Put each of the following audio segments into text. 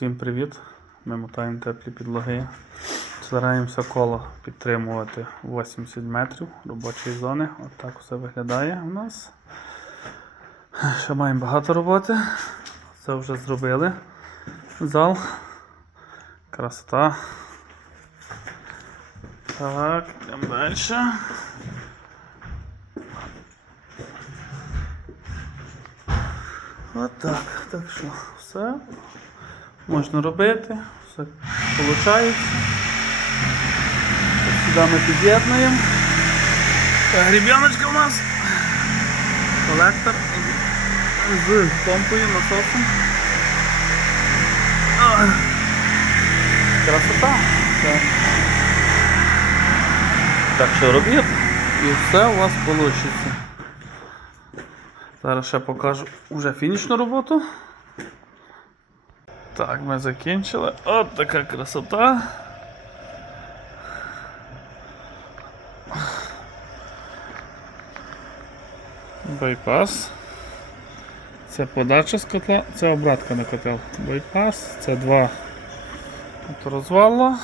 Всім привіт! Ми мотаємо теплі підлоги. Стараємося коло підтримувати 80 метрів робочої зони. От так все виглядає у нас. Ще маємо багато роботи. Це вже зробили. Зал. Красота. Так, йдемо далі. От так. Так що все можна робити, все виходить. Сюди ми під'єднуємо. Гріб'яночка у нас. Колектор з помпою, насосом. Красота. Так. так що робіть і все у вас вийде. Зараз ще покажу вже фінішну роботу. Так, ми закінчили. От така красота. Байпас. Це подача з котла, це обратка на котел. Байпас, це два от розвала.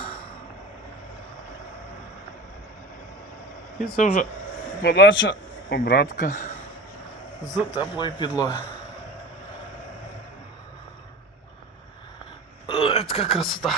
І це вже подача, обратка з теплої підлоги. Ой, така красота.